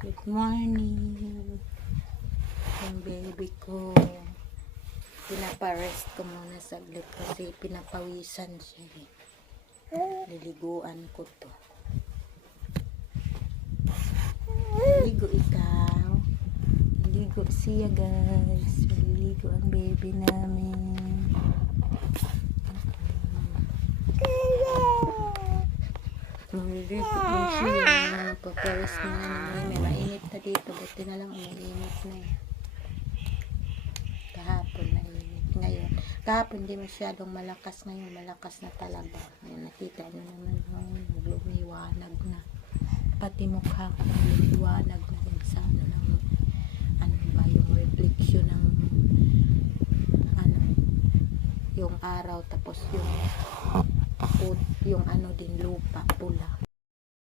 Good morning. Yung baby ko. Pinaparest ko muna saglit kasi pinapawisan siya. Liliguan ko to. Ligo ikaw. Ligo siya guys. Ligo ang baby namin. Maliligo din siya. Papares mo na naman. May mainit na dito. Buti na lang umiinit na eh. Kahapon na init. Ngayon. Kahapon di masyadong malakas. Ngayon malakas na talaga. Ngayon nakita nyo naman. Lumiwanag na. Pati mukha ko lumiwanag na rin sa ano ba yung reflection ng yung araw tapos yung ano din lupa pula.